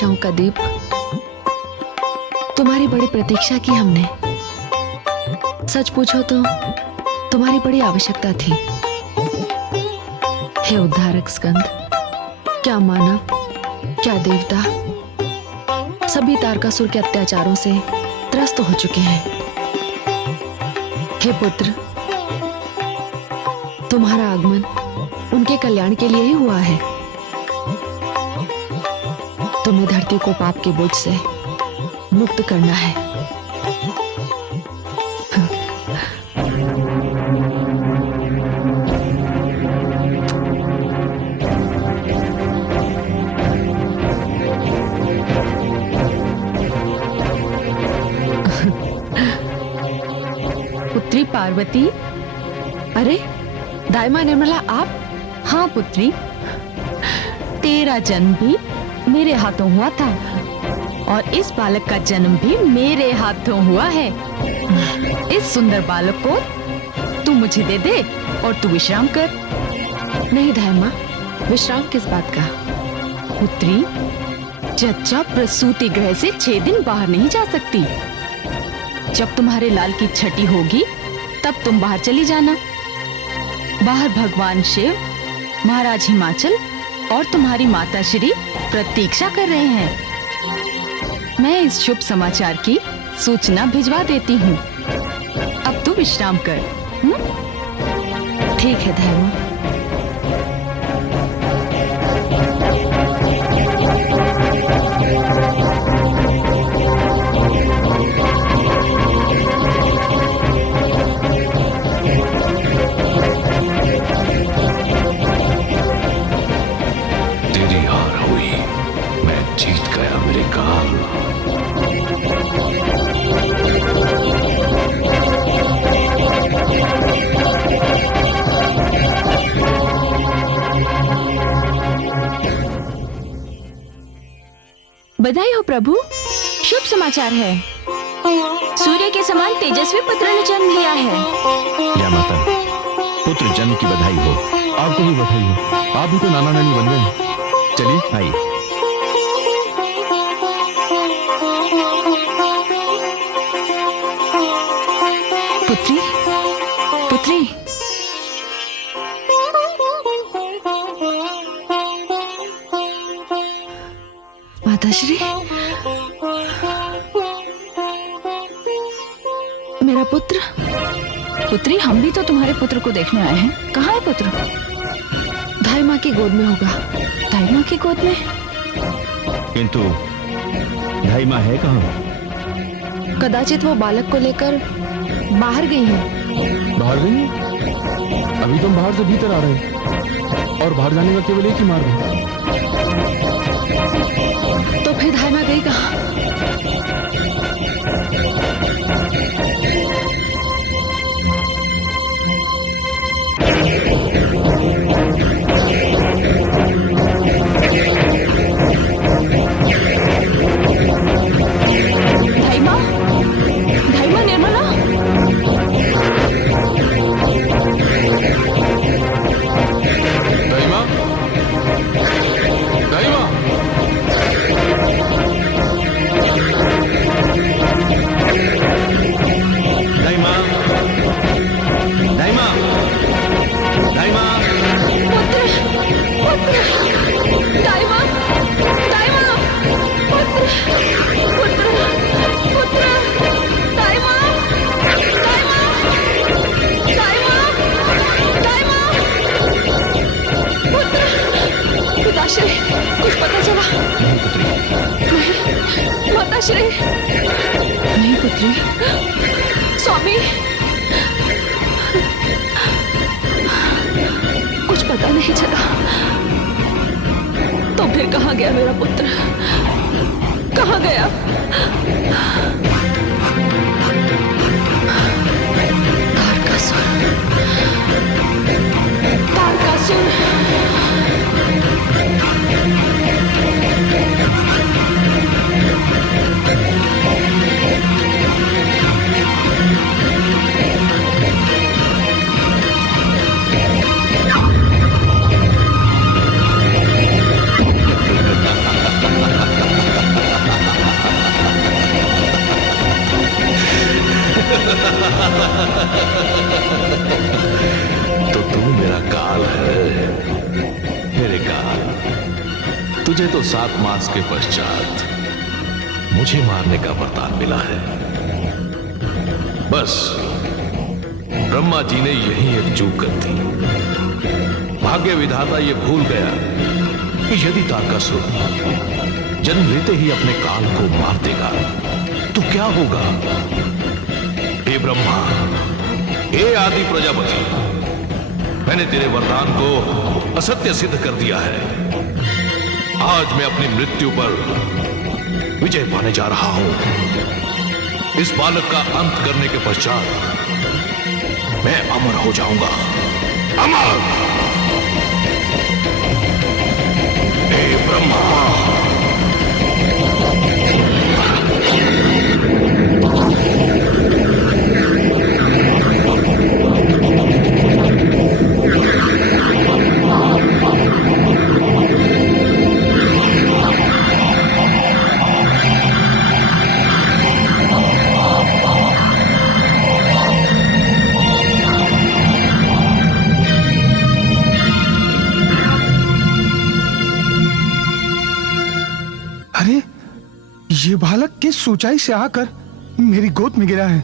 आशाओं का दीप, तुम्हारी बड़ी प्रतीक्षा की हमने। सच पूछो तो तुम्हारी बड़ी आवश्यकता थी। हे उद्धारक स्कंद, क्या मानव क्या देवता, सभी तारकासुर के अत्याचारों से त्रस्त हो चुके हैं। हे पुत्र, तुम्हारा आगमन उनके कल्याण के लिए ही हुआ है। तुम्हें धरती को पाप के बोझ से मुक्त करना है। पुत्री पार्वती। अरे दाई माँ निर्मला, आप? हाँ पुत्री, तेरा जन्म भी मेरे हाथों हुआ था और इस बालक का जन्म भी मेरे हाथों हुआ है। इस सुंदर बालक को तू मुझे दे दे और तू विश्राम कर। नहीं दाई माँ, विश्राम किस बात का? पुत्री, जच्चा प्रसूति गृह से 6 दिन बाहर नहीं जा सकती। जब तुम्हारे लाल की छठी होगी तब तुम बाहर चली जाना। बाहर भगवान शिव, महाराज हिमाचल और तुम्हारी माता श्री प्रतीक्षा कर रहे हैं। मैं इस शुभ समाचार की सूचना भिजवा देती हूँ। अब तू विश्राम कर। ठीक है दाई माँ। तेरी हार हुई, मैं जीत गया मेरे काल। बधाई हो प्रभु, शुभ समाचार है। सूर्य के समान तेजस्वी पुत्र ने जन्म लिया है। जय माता, पुत्र जन्म की बधाई हो। आपको भी बधाई हो, आप भी तो नाना नानी बन गए। चलिए आइए। पुत्री, पुत्री, माताश्री, मेरा पुत्र। पुत्री, हम भी तो तुम्हारे पुत्र को देखने आए हैं। कहाँ है पुत्र? दाई माँ की गोद में होगा। दाई माँ की गोद में? किंतु ढाई माँ है कहाँ? कदाचित वो बालक को लेकर बाहर गई हैं। बाहर गई है? अभी तुम बाहर से भीतर आ रहे हैं और बाहर जाने का केवल एक ही मार्ग है। तो फिर दाई माँ गई कहाँ? निर्मला, माताश्री, कुछ पता चला? नहीं पुत्री। नहीं माताश्री, नहीं पुत्री। स्वामी, कुछ पता नहीं चला। तो फिर कहाँ गया मेरा पुत्र? कहाँ गया? तारकासुर, तारकासुर। तो तू मेरा काल है, मेरे काल। तुझे तो 7 मास के पश्चात मुझे मारने का वरदान मिला है। बस ब्रह्मा जी ने यही एक चूक कर दी। भाग्य विधाता ये भूल गया कि यदि तारकासुर जन्म लेते ही अपने काल को मार देगा तो क्या होगा। हे ब्रह्मा, हे आदि प्रजापति, मैंने तेरे वरदान को असत्य सिद्ध कर दिया है। आज मैं अपनी मृत्यु पर विजय पाने जा रहा हूं। इस बालक का अंत करने के पश्चात मैं अमर हो जाऊंगा। अमर। हे ब्रह्मा। अरे ये बालक किस ऊंचाई से आकर मेरी गोद में गिरा है।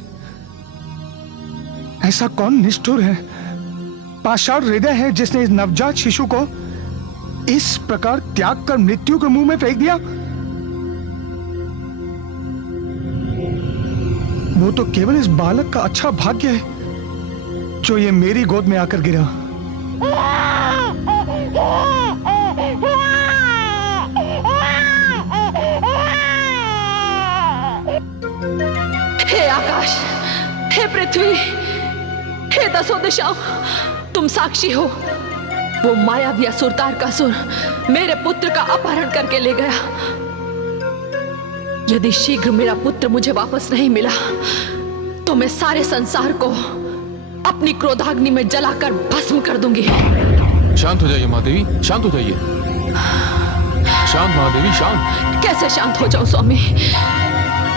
ऐसा कौन निष्ठुर है, पाषाण हृदय है, जिसने इस नवजात शिशु को इस प्रकार त्याग कर मृत्यु के मुंह में फेंक दिया। वो तो केवल इस बालक का अच्छा भाग्य है जो ये मेरी गोद में आकर गिरा। हे आकाश, हे पृथ्वी, हे 10 दिशाओं, तुम साक्षी हो। वो मायावी असुर तारकासुर मेरे पुत्र का अपहरण करके ले गया। यदि शीघ्र मेरा पुत्र मुझे वापस नहीं मिला तो मैं सारे संसार को अपनी क्रोधाग्नि में जलाकर भस्म कर दूंगी। शांत हो जाइए महादेवी, शांत हो जाइए। शांत महादेवी, शांत। कैसे शांत हो जाऊं स्वामी?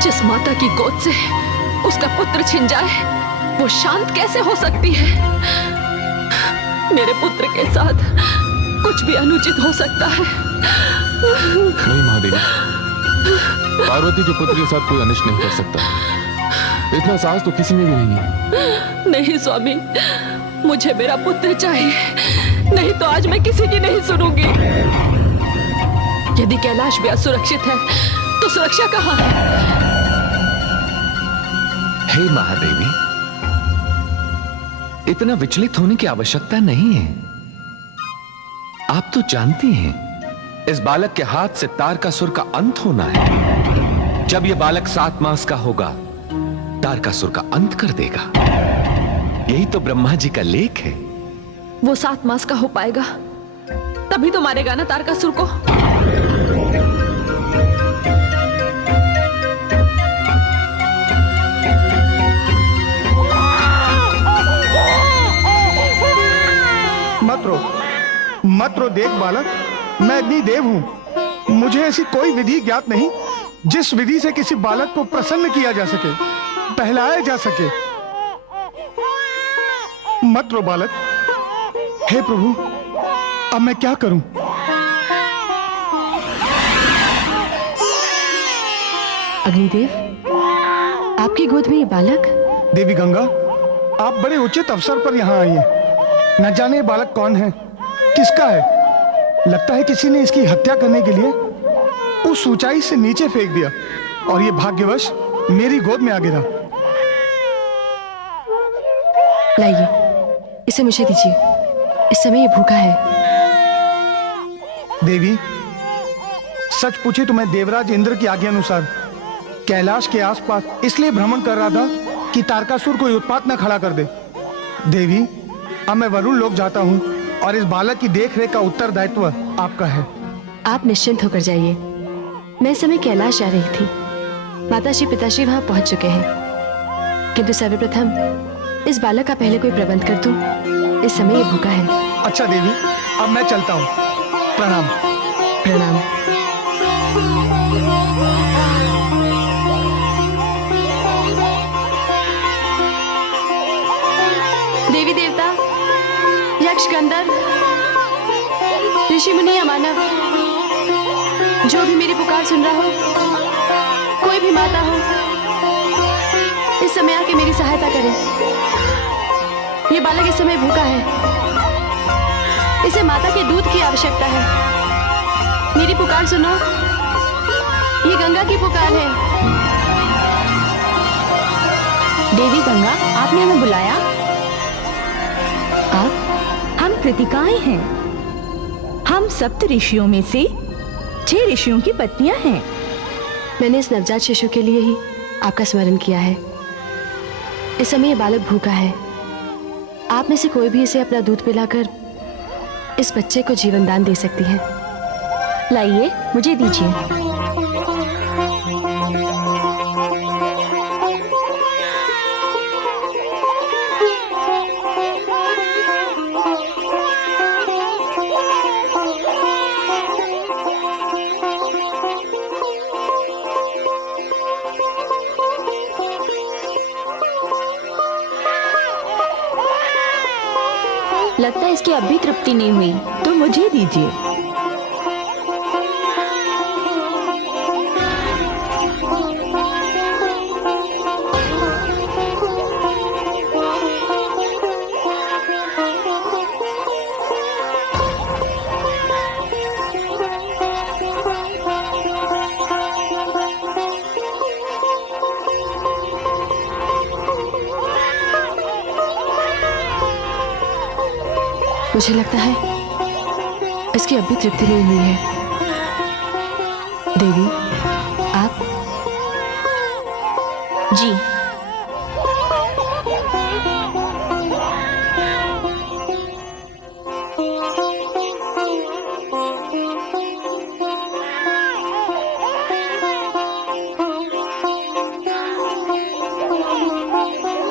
जिस माता की गोद से उसका पुत्र छिन जाए वो शांत कैसे हो सकती है? मेरे पुत्र के साथ कुछ भी अनुचित हो सकता है। नहीं महादेवी, पार्वती के पुत्र के साथ कोई अनिष्ट नहीं कर सकता। इतना साहस तो किसी में भी नहीं है। नहीं स्वामी, मुझे मेरा पुत्र चाहिए, नहीं तो आज मैं किसी की नहीं सुनूंगी। यदि कैलाश भी असुरक्षित है तो सुरक्षा कहाँ है? हे महादेवी, इतना विचलित होने की आवश्यकता नहीं है। आप तो जानती हैं इस बालक के हाथ से तारकासुर का अंत होना है। जब यह बालक 7 मास का होगा तारकासुर का अंत कर देगा। यही तो ब्रह्मा जी का लेख है। वो 7 मास का हो पाएगा तभी तो मारेगा ना तारकासुर को। मत रो देख बालक, मैं अग्निदेव हूं। मुझे ऐसी कोई विधि ज्ञात नहीं जिस विधि से किसी बालक को प्रसन्न किया जा सके, बहलाया जा सके। मत रो बालक। हे प्रभु, अब मैं क्या करूं? अग्निदेव, आपकी गोद में ये बालक? देवी गंगा, आप बड़े उचित अवसर पर यहाँ आई हैं। न जाने ये बालक कौन है, किसका है। लगता है किसी ने इसकी हत्या करने के लिए उस ऊंचाई से नीचे फेंक दिया और ये भाग्यवश मेरी गोद में आ गिरा। लाइए, इसे मुझे दीजिए। इस समय ये भूखा है। देवी, सच पूछे तो मैं देवराज इंद्र की आज्ञा अनुसार कैलाश के आसपास इसलिए भ्रमण कर रहा था कि तारकासुर को उत्पात न खड़ा कर दे। देवी, अब मैं वरुण लोक जाता हूँ और इस बालक की देखरेख का उत्तरदायित्व आपका है। आप निश्चिंत होकर जाइए। मैं इस समय कैलाश जा रही थी। माताश्री पिताश्री वहां पहुंच चुके हैं, किंतु सर्वप्रथम इस बालक का पहले कोई प्रबंध कर दूं। इस समय ये भूखा है। अच्छा देवी, अब मैं चलता हूँ। प्रणाम। प्रणाम। यक्ष गंधर्व ऋषि मुनि या मानव जो भी मेरी पुकार सुन रहा हो, कोई भी माता हो, इस समय आके मेरी सहायता करे। ये बालक इस समय भूखा है, इसे माता के दूध की आवश्यकता है। मेरी पुकार सुनो, ये गंगा की पुकार है। देवी गंगा, आपने हमें बुलाया? आप? हम कृतिकाएं हैं। हम सप्त ऋषियों में से 6 ऋषियों की पत्नियां हैं। मैंने इस नवजात शिशु के लिए ही आपका स्मरण किया है। इस समय ये बालक भूखा है। आप में से कोई भी इसे अपना दूध पिलाकर इस बच्चे को जीवन दान दे सकती है। लाइए, मुझे दीजिए। लगता है इसकी अब भी तृप्ति नहीं हुई, तो मुझे दीजिए। मुझे लगता है इसकी अब भी तृप्ति नहीं हुई है। देवी, आप? जी।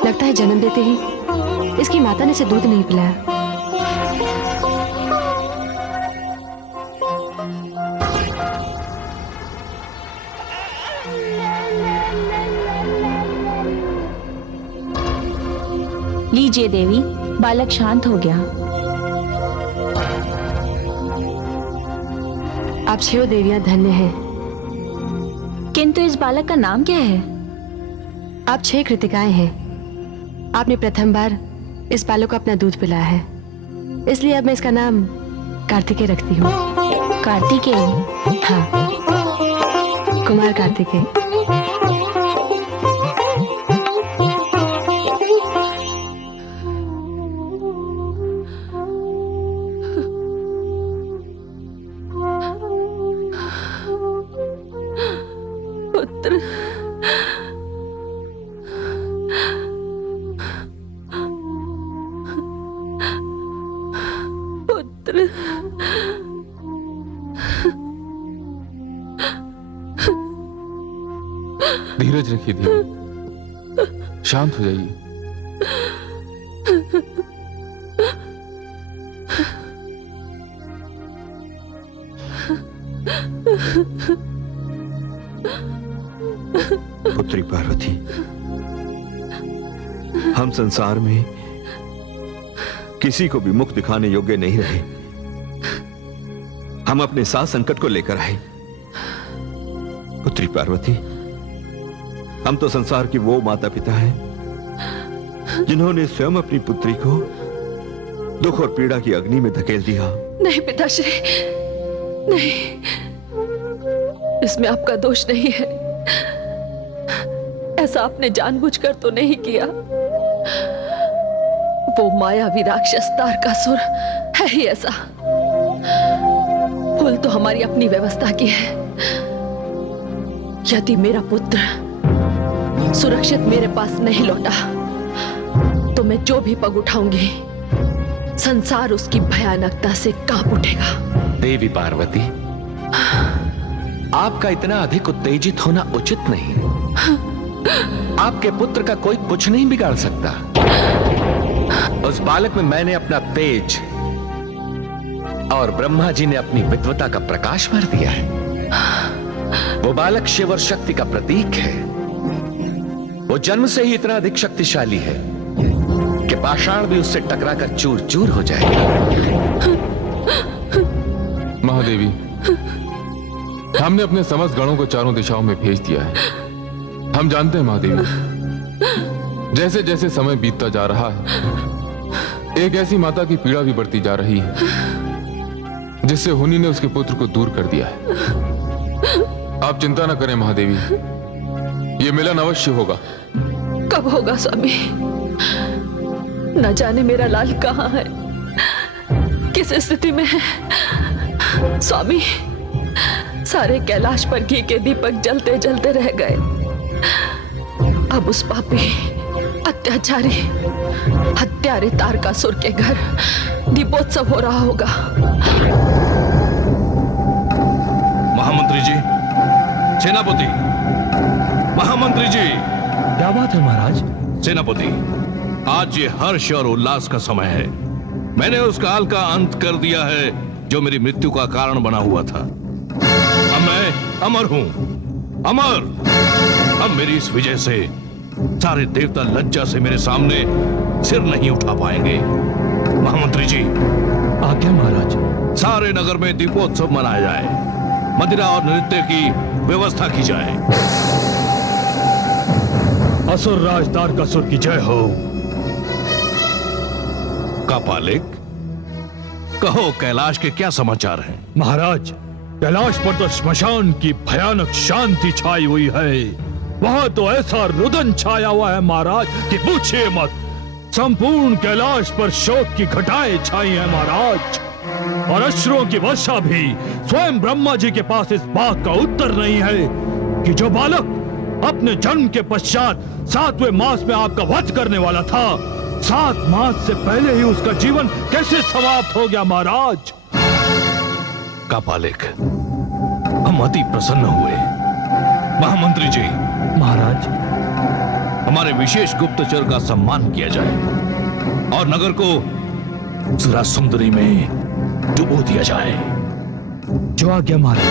लगता है जन्म देते ही इसकी माता ने इसे दूध नहीं पिलाया। लीजिए देवी, बालक शांत हो गया। आप 6 देवियां धन्य हैं। किंतु इस बालक का नाम क्या है? आप 6 कृतिकाएं हैं। आपने प्रथम बार इस बालक को अपना दूध पिलाया है, इसलिए अब मैं इसका नाम कार्तिकेय रखती हूँ। कार्तिकेय? हाँ, कुमार कार्तिकेय। पुत्र, पुत्र, धीरज रखिए देवी, शांत हो जाइए। पुत्री पार्वती, हम संसार में किसी को भी मुख दिखाने योग्य नहीं रहे। हम अपने साथ संकट को लेकर आए। पुत्री पार्वती, हम तो संसार की वो माता पिता हैं जिन्होंने स्वयं अपनी पुत्री को दुख और पीड़ा की अग्नि में धकेल दिया। नहीं पिताश्री, नहीं, इसमें आपका दोष नहीं है। ऐसा आपने जानबूझकर तो नहीं किया। वो मायावी राक्षस तारकासुर है ही ऐसा। भूल तो हमारी अपनी व्यवस्था की है। यदि मेरा पुत्र सुरक्षित मेरे पास नहीं लौटा तो मैं जो भी पग उठाऊंगी संसार उसकी भयानकता से कांप उठेगा। देवी पार्वती, आपका इतना अधिक उत्तेजित होना उचित नहीं। आपके पुत्र का कोई कुछ नहीं बिगाड़ सकता। उस बालक में मैंने अपना तेज और ब्रह्मा जी ने अपनी विद्वता का प्रकाश भर दिया है। वो बालक शिव और शक्ति का प्रतीक है। वो जन्म से ही इतना अधिक शक्तिशाली है कि पाषाण भी उससे टकराकर चूर चूर हो जाएगा। महादेवी, हमने अपने समस्त गणों को चारों दिशाओं में भेज दिया है। हम जानते हैं महादेवी, जैसे जैसे समय बीतता जा रहा है, एक ऐसी माता की पीड़ा भी बढ़ती जा रही है जिससे हुनी ने उसके पुत्र को दूर कर दिया है। आप चिंता न करें महादेवी, ये मिलन अवश्य होगा। कब होगा स्वामी? न जाने मेरा लाल कहाँ है, किस स्थिति में है। स्वामी, सारे कैलाश पर घी के दीपक जलते जलते रह गए। अब उस पापी, अत्याचारी, हत्यारे तारकासुर के घर दीपोत्सव हो रहा होगा। महामंत्री जी, सेनापति, महामंत्री जी। क्या बात है महाराज? सेनापति, आज ये हर्ष और उल्लास का समय है। मैंने उस काल का अंत कर दिया है जो मेरी मृत्यु का कारण बना हुआ था। अब मैं अमर हूं, अमर। अब मेरी इस विजय से सारे देवता लज्जा से मेरे सामने सिर नहीं उठा पाएंगे। महामंत्री जी, आज्ञा महाराज। सारे नगर में दीपोत्सव मनाया जाए, मदिरा और नृत्य की व्यवस्था की जाए। असुर राज तारकासुर की जय हो। कापालिक, कहो कैलाश के क्या समाचार हैं? महाराज, कैलाश पर तो श्मशान की भयानक शांति छाई हुई है। वहां तो ऐसा रुदन छाया हुआ है महाराज कि पूछिए मत। संपूर्ण कैलाश पर शोक की घटाएं छाई है महाराज, और अश्रुओं की वर्षा भी। स्वयं ब्रह्मा जी के पास इस बात का उत्तर नहीं है कि जो बालक अपने जन्म के पश्चात 7वें मास में आपका वध करने वाला था, 7 मास से पहले ही उसका जीवन कैसे समाप्त हो गया महाराज। कापालिक, हम अति प्रसन्न हुए। महामंत्री जी, महाराज, हमारे विशेष गुप्तचर का सम्मान किया जाए और नगर को सुरा सुंदरी में डुबो दिया जाए। जो आज्ञा महाराज।